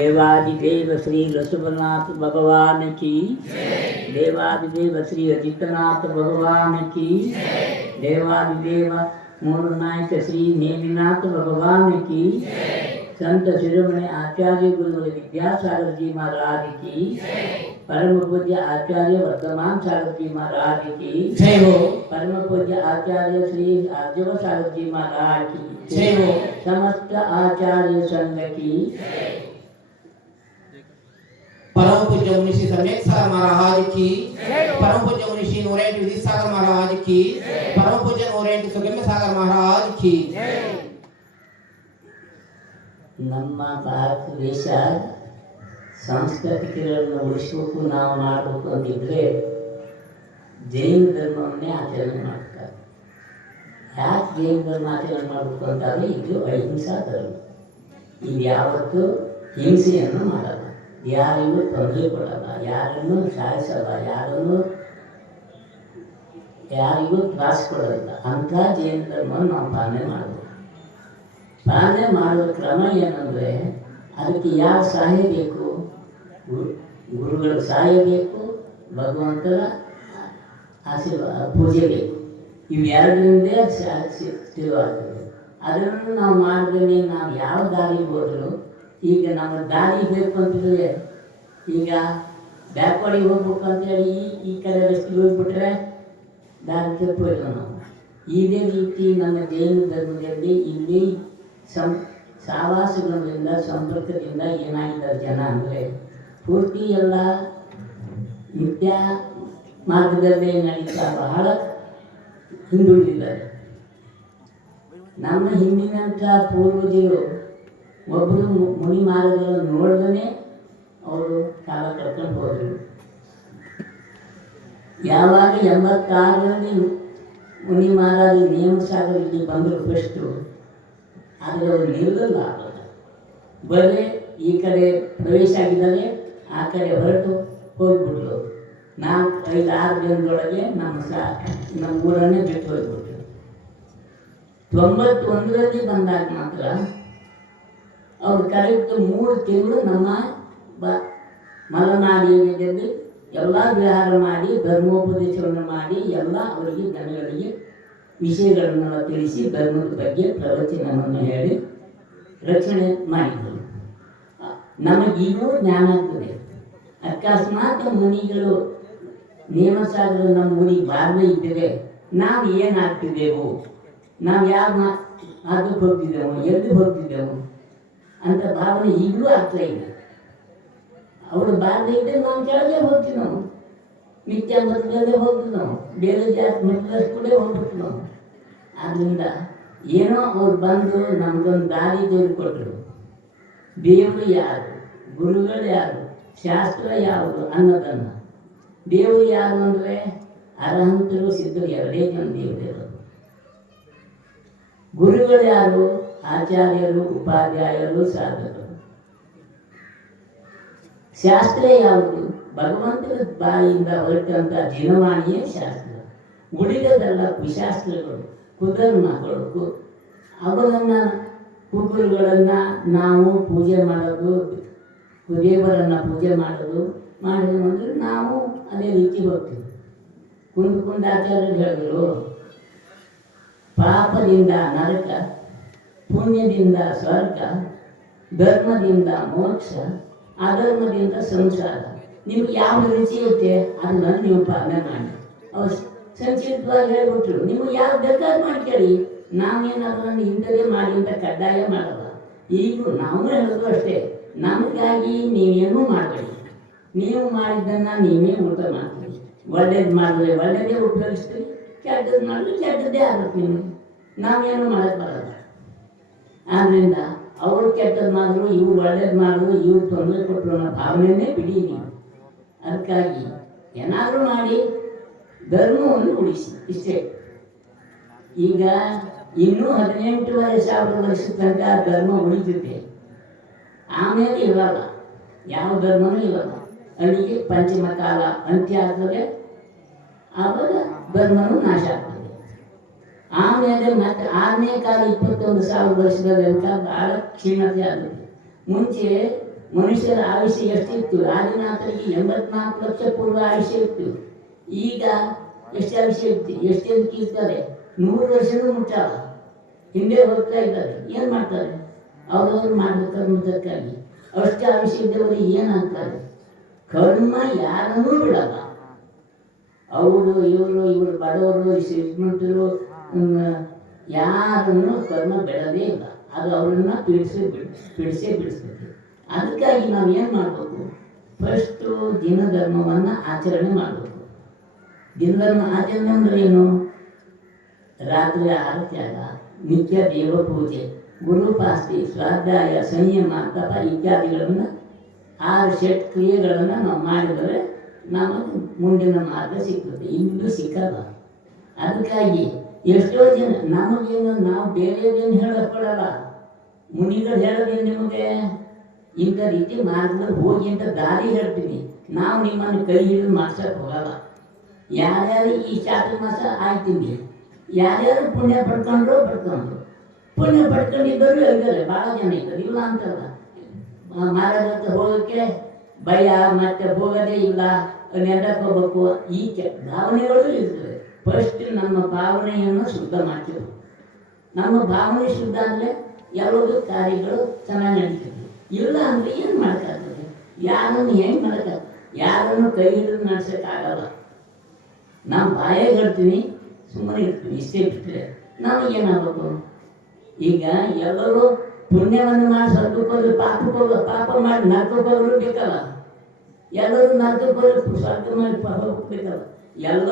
देवादिदेव श्री रसुभनाथ भगवान की। देवादिदेव श्री अजितनाथ भगवान की। देवादिदेव मूल नायक श्री नेमिनाथ भगवान की। संत शिरोमणि आचार्य गुरु विद्यासागर जी महाराज की। परम पूज्य आचार्य वर्तमान सागर जी महाराज की। जय हो। परम पूज्य आचार्य श्री आर्जव सागर जी महाराज की। जय हो। समस्त आचार्य संघ की। परम पूज्य मुनि श्री समेत सागर महाराज की परम पूज्य मुनि श्री नूरेंट विधि सागर महाराज की परम पूज्य नूरेंट सुगम्य सागर महाराज की ನಮ್ಮ ಭಾರತ ದೇಶ ಸಂಸ್ಕೃತಿಗಳನ್ನು ಉಳಿಸ್ಬೇಕು ನಾವು ಮಾಡಬೇಕು ಅಂತಿದ್ರೆ ಜೈನ ಧರ್ಮವನ್ನೇ ಆಚರಣೆ ಮಾಡ್ತಾರೆ ಯಾಕೆ ಜೈನ ಧರ್ಮ ಆಚರಣೆ ಮಾಡಬೇಕು ಅಂತಂದರೆ ಇದು ಅಹಿಂಸಾ ಧರ್ಮ ಇದು ಯಾವತ್ತೂ ಹಿಂಸೆಯನ್ನು ಮಾಡಲ್ಲ ಯಾರಿಗೂ ತೊಂದರೆ ಕೊಡಲ್ಲ ಯಾರನ್ನು ಸಾಯಿಸಲ್ಲ, ಯಾರನ್ನು ಯಾರಿಗೂ ತ್ರಾಸ ಕೊಡೋದಿಲ್ಲ ಅಂಥ ಜೈನ ಧರ್ಮವನ್ನು ನಾವು ಪಾಲನೆ ಮಾಡಬೇಕು ಪಾಲನೆ ಮಾಡುವ ಕ್ರಮ ಏನಂದರೆ, ಅದಕ್ಕೆ ಯಾರು ಸಹಾಯ ಬೇಕು? ಗುರು, ಗುರುಗಳ ಸಹಾಯ ಬೇಕು ಭಗವಂತರ ಆಶೀರ್ವಾದ ಪೂಜೆ ಬೇಕು. ಇವೆರಡರಿಂದೇ ಸ್ಥಿರವಾಗ್ತದೆ ಅದನ್ನು ನಾವು ಮಾಡಿದ್ರೆ ನಾವು ಯಾವ ದಾರಿ ಹೋದ್ರು ಈಗ ನಮ್ಮ ದಾರಿ ಬೇಕು ಈಗ ಬ್ಯಾಕ್ವರ್ಡಿಗೆ ಹೋಗ್ಬೇಕು ಅಂತೇಳಿ ಈ ಈ ಕಡೆ ರಸ್ತೆಗೆ ಹೋಗ್ಬಿಟ್ರೆ ದಾರಿ ತಪ್ಪಿಲ್ಲ ನಾವು. ಇದೇ ರೀತಿ ನಮ್ಮ ಜೈನ ಧರ್ಮದಲ್ಲಿ ಇಲ್ಲಿ ಸಂ, ಸಾವಾಸಗಳಿಂದ, ಸಂಪರ್ಕದಿಂದ ಏನಾಗಿದ್ದಾರೆ ಜನ ಅಂದರೆ ಪೂರ್ತಿ ಎಲ್ಲ ನಿತ್ಯ ಮಾರ್ಗದಲ್ಲೇ ನಡೀತಾ ಬಹಳ ಹಿಂದುಳಿದಿದ್ದಾರೆ. ನಮ್ಮ ಹಿಂದಿನಂಥ ಪೂರ್ವಜರು ಒಬ್ಬರು ಮುನಿ ಮಾರ್ಗದಲ್ಲಿ ನೋಡ್ದೇ ಅವರು ಕಾಲ ಕಳ್ಕೊಂಡು ಹೋದರು. ಯಾವಾಗ ಎಂಬತ್ತಾರರಲ್ಲಿ ಮುನಿ ಮಹಾರಾಜ ನೇಮಸಾಗರ ಇಲ್ಲಿ ಬಂದರು ಫಸ್ಟು ಆದರೆ ಅವರು ನಿಲ್ಲಲ್ಲ ಬರೀ ಈ ಕಡೆ ಪ್ರವೇಶ ಆಗಿದ್ದಾರೆ, ಆ ಕಡೆ ಹೊರಟು ಹೋಗ್ಬಿಟ್ರು. ನಾಲ್ಕು, ಐದು, ಆರು ದಿನದೊಳಗೆ ನಮ್ಮ ಸಹ ನಮ್ಮ ಊರನ್ನೇ ಬಿಟ್ಟು ಹೋಗ್ಬಿಟ್ರು. ತೊಂಬತ್ತೊಂದರಲ್ಲಿ ಬಂದಾಗ ಮಾತ್ರ ಅವ್ರು ಕರೆಕ್ಟ್ ಮೂರು ತಿಂಗಳು ನಮ್ಮ ಬ ಮಲೆನಾಡಿನಲ್ಲಿ ಎಲ್ಲ ವಿಹಾರ ಮಾಡಿ, ಧರ್ಮೋಪದೇಶವನ್ನು ಮಾಡಿ, ಎಲ್ಲ ಅವರಿಗೆ ಜನಗಳಿಗೆ ವಿಷಯಗಳನ್ನು ತಿಳಿಸಿ ಧರ್ಮದ ಬಗ್ಗೆ ಪ್ರವಚನವನ್ನು ಹೇಳಿ ರಕ್ಷಣೆ ಮಾಡಿದರು. ನಮಗೀಗೂ ಜ್ಞಾನ ಆಗ್ತದೆ. ಅಕಸ್ಮಾತ್ ಮುನಿಗಳು ನೇಮಸಾಗರ ನಮ್ಮ ಊರಿಗೆ ಬಾರದೇ ಇದ್ದರೆ ನಾವು ಏನಾಗ್ತಿದ್ದೆವು ನಾವು ಯಾವ ಅದಕ್ಕೆ ಹೋಗ್ತಿದ್ದೆವು ಎಲ್ಲಿ ಹೋಗ್ತಿದ್ದೆವು ಅಂತ ಭಾವನೆ ಈಗಲೂ ಆಗ್ತಾ ಇಲ್ಲ ಅವರು ಬಾರದೆ ಇದ್ದರೆ ನಾವು ಕೆಳಗೆ ಹೋಗ್ತೀವಿ ನಾವು ನಿತ್ಯ ಮತದಲ್ಲೇ ಹೋಗ್ತೀವಿ ನಾವು ಬೇರೆ ಜಾಸ್ತಿ ಮತದಷ್ಟು ಕೂಡ ಹೋಗ್ಬಿಟ್ಟು ನಾವು ಆದ್ದರಿಂದ ಏನೋ ಅವ್ರು ಬಂದು ನಮಗೊಂದು ದಾರಿ ತೋರಿಕೊಟ್ರು ದೇವರು ಯಾರು? ಗುರುಗಳು ಯಾರು? ಶಾಸ್ತ್ರ ಯಾವುದು ಅನ್ನೋದನ್ನು. ದೇವರು ಯಾರು ಅಂದರೆ ಅರಹಂತರು, ಸಿದ್ಧರು ಎರಡೇ ಜನ ದೇವರು ಗುರುಗಳು ಯಾರು? ಆಚಾರ್ಯರು, ಉಪಾಧ್ಯಾಯರು, ಸಾಧಕರು. ಶಾಸ್ತ್ರ ಯಾವುದು? ಭಗವಂತನ ಬಾಯಿಯಿಂದ ಹೊರಟಂತ ದಿನವಾಣಿಯೇ ಶಾಸ್ತ್ರ. ಉಳಿದದೆಲ್ಲ ಕುಶಾಸ್ತ್ರಗಳು ಕುಧರ್ಮಗಳು ಅವರನ್ನು ಕುಗುರುಗಳನ್ನು ನಾವು ಪೂಜೆ ಮಾಡೋದು, ದೇವರನ್ನು ಪೂಜೆ ಮಾಡೋದು ಮಾಡಿದ್ರು ಅಂದ್ರೆ ನಾವು ಅದೇ ರೀತಿ ಹೋಗ್ತೀವಿ. ಕುಂದು ಆಚಾರ್ಯರು ಹೇಳಿದ್ರು, ಪಾಪದಿಂದ ನರಕ ಪುಣ್ಯದಿಂದ ಸ್ವರ್ಗ, ಧರ್ಮದಿಂದ ಮೋಕ್ಷ, ಅಧರ್ಮದಿಂದ ಸಂಸಾರ. ನಿಮ್ಗೆ ಯಾವ ರುಚಿ ಇರುತ್ತೆ, ಅದನ್ನ ನೀವು ಪಾಲನೆ ಮಾಡಿ. ಅವ್ರು ಸಂಕ್ಷಿಪ್ತವಾಗಿ ಹೇಳ್ಬಿಟ್ರು ನಿಮ್ಗೆ ಯಾವ ಬೇಕಾದ್ರೂ ಮಾಡ್ಕೊಳ್ಳಿ. ನಾವೇನಾದ್ರೂ ಹಿಂದಲೇ ಮಾಡಿ ಅಂತ ಕಡ್ಡಾಯ ಮಾಡಲ್ಲ. ಈಗ ನಾವು ಹೇಳೋದು ಅಷ್ಟೇ. ನಮಗಾಗಿ ನೀವೇನು ಮಾಡಬೇಡಿ. ನೀವು ಮಾಡಿದ್ದನ್ನು ನೀವೇ ಊಟ ಮಾಡ್ತೀರಿ ಒಳ್ಳೇದು ಮಾಡಿದ್ರೆ ಒಳ್ಳೇದೇ ಉಪಯೋಗಿಸ್ತೀರಿ ಕೆಟ್ಟದ್ದು ಮಾಡಿದ್ರೆ ಕೆಟ್ಟದ್ದೇ ಆಗುತ್ತೆ ನಿಮಗೆ. ನಾವೇನು ಮಾಡಕ್ಕೆ ಬರಲ್ಲ. ಆದ್ದರಿಂದ ಅವರು ಕೆಟ್ಟದ್ದು ಮಾಡಿದ್ರು ಇವ್ರು ಒಳ್ಳೇದು ಮಾಡಿದ್ರು ಇವ್ರು ತೊಂದರೆ ಕೊಟ್ಟರು ಅನ್ನೋ ಭಾವನೆಯೇ ಬಿಡಿ ಅದಕ್ಕಾಗಿ ಏನಾದರೂ ಮಾಡಿ, ಧರ್ಮವನ್ನು ಉಳಿಸಿ, ಇಷ್ಟೇ. ಈಗ ಇನ್ನೂ ಹದಿನೆಂಟೂವರೆ ಸಾವಿರ ವರ್ಷದ ತನಕ ಧರ್ಮ ಉಳಿದಿದೆ. ಆಮೇಲೆ ಇರಲ್ಲ. ಯಾವ ಧರ್ಮನೂ ಇರಲ್ಲ. ಅಲ್ಲಿಗೆ ಪಂಚಮ ಕಾಲ ಅಂತ್ಯ ಆಗ್ತದೆ. ಆವಾಗ ಧರ್ಮನೂ ನಾಶ ಆಗ್ತದೆ. ಆಮೇಲೆ ಮತ್ತೆ ಆರನೇ ಕಾಲ ಇಪ್ಪತ್ತೊಂದು ಸಾವಿರ ವರ್ಷದಲ್ಲಿ ಅಂತ ಭಾಳ ಕ್ಷೀಣತೆ ಆಗುತ್ತೆ. ಮುಂಚೆ ಮನುಷ್ಯರ ಆಯುಷ್ಯ ಎಷ್ಟಿತ್ತು? ಆದಿನಾಥರಿಗೆ ಎಂಬತ್ನಾಲ್ಕು ಲಕ್ಷ ಪೂರ್ವ ಆಯುಷ್ಯ ಇತ್ತು. ಈಗ ಎಷ್ಟು ಆಯುಷ್ಯ ಇತ್ತು? ಎಷ್ಟೆಂದು ಇರ್ತಾರೆ ನೂರು ವರ್ಷನೂ ಮುಟ್ಟಾವ. ಹಿಂದೆ ಹೋಗ್ತಾ ಇದ್ದಾರೆ. ಏನು ಮಾಡ್ತಾರೆ? ಅವ್ರವ್ರು ಮಾಡ್ಬೇಕನ್ನೋದಕ್ಕಾಗಿ ಅಷ್ಟು ಆಯುಷ್ಯ ಇದ್ದವರು ಏನಾಗ್ತಾರೆ ಕರ್ಮ ಯಾರನ್ನೂ ಬಿಡಲ್ಲ. ಅವರು ಇವರು ಇವರು ಬಡವರು ಶ್ರೀಮಂತರು ಯಾರನ್ನು ಕರ್ಮ ಬೆಳದೇ ಇಲ್ಲ. ಅದು ಅವರನ್ನ ಪೀಡಿಸಿ ಪೀಡಿಸೇ ಬಿಡಿಸ್ತದೆ ಅದಕ್ಕಾಗಿ ನಾವು ಏನು ಮಾಡಬೇಕು? ಫಸ್ಟು ದಿನಧರ್ಮವನ್ನು ಆಚರಣೆ ಮಾಡಬೇಕು. ದಿನಧರ್ಮ ಆಚರಣೆ ಅಂದರೆ ಏನು? ರಾತ್ರಿ ಆಹಾರ ತ್ಯಾಗ ನಿತ್ಯ ದೇವ ಪೂಜೆ ಗುರುಪಾಸ್ತಿ ಸ್ವಾಧ್ಯಾಯ, ಸಂಯಮ, ತಪ ಇತ್ಯಾದಿಗಳನ್ನು ಆರು ಷಟ್ ಕ್ರಿಯೆಗಳನ್ನು ನಾವು ಮಾಡಿದರೆ ನಮಗೆ ಮುಂದಿನ ಮಾರ್ಗ ಸಿಗ್ತದೆ. ಇಂದು ಸಿಕ್ಕಲ್ಲ. ಅದಕ್ಕಾಗಿ ಎಷ್ಟೋ ಜನ ನಮಗೇನು ನಾವು ಬೇರೆಯವ್ರೇನು ಹೇಳಕ್ಕೊಳ್ಳಲ್ಲ ಮುನಿಗಳು ಹೇಳೋದೇನು ನಿಮಗೆ? ಇಂಥ ರೀತಿ ಮಾರ್ಗದಲ್ಲಿ ಹೋಗಿ ಅಂತ ದಾರಿ ಹೇಳ್ತೀನಿ. ನಾವು ನಿಮ್ಮನ್ನು ಕೈ ಹಿಡಿದು ಮಾಡ್ಸಕ್ಕೆ ಹೋಗಲ್ಲ. ಯಾರ್ಯಾರು ಈ ಚಾತುರ್ಮಾಸ ಆಯ್ತೀನಿ ಯಾರ್ಯಾರು ಪುಣ್ಯ ಪಡ್ಕೊಂಡ್ರು ಪಡ್ಕೊಂಡ್ರು. ಪುಣ್ಯ ಪಡ್ಕೊಂಡಿದ್ದವರು ಇದ್ದಾರೆ ಭಾಳ ಜನ ಇದ್ದಾರೆ. ಇಲ್ಲ ಅಂತಲ್ಲ. ಮಹಾರಾಜ ಹೋಗೋಕ್ಕೆ ಭಯ, ಮತ್ತೆ ಹೋಗೋದೇ ಇಲ್ಲ. ನೆಡಕ್ಕೆ ಹೋಗ್ಬೇಕು. ಈ ಭಾವನೆಗಳು ಇರ್ತವೆ ಫಸ್ಟ್ ನಮ್ಮ ಭಾವನೆಯನ್ನು ಶುದ್ಧ ಮಾಡ್ತೀವಿ ನಮ್ಮ ಭಾವನೆ ಶುದ್ಧ ಅಂದರೆ ಯಾವುದೋ ಕಾರ್ಯಗಳು ಚೆನ್ನಾಗಿ ನಡೀತದೆ. ಇಲ್ಲ ಅಂದರೆ ಏನು ಮಾಡೋಕ್ಕಾಗ್ತದೆ? ಯಾರನ್ನು ಹೆಂಗೆ ಮಾಡೋಕ್ಕಾಗ ಯಾರನ್ನು ಕೈ ಹಿಡಿದು ನಡೆಸೋಕ್ಕಾಗಲ್ಲ. ನಾನು ಬಾಯಾಗ ಹೇಳ್ತೀನಿ, ಸುಮ್ಮನೆ ಇರ್ತೀನಿ, ಇಷ್ಟೇ ಬಿಟ್ಟರೆ ನಮಗೇನಾಗಬೇಕು ಈಗ ಎಲ್ಲರೂ ಪುಣ್ಯವನ್ನು ಮಾಡಿ ಸ್ವರ್ಗಕ್ಕೆ ಹೋದ್ರೆ ಪಾಪಕ್ಕೆ ಪಾಪ ಮಾಡಿ ನರಕಕ್ಕೆ ಬೇಕಲ್ಲ. ಎಲ್ಲರೂ ನರಕಕ್ಕೆ ಹೋದ್ರೆ ಸ್ವರ್ಗ ಮಾಡಿ ಹೋಗ್ಬೇಕಲ್ಲ. ಎಲ್ಲ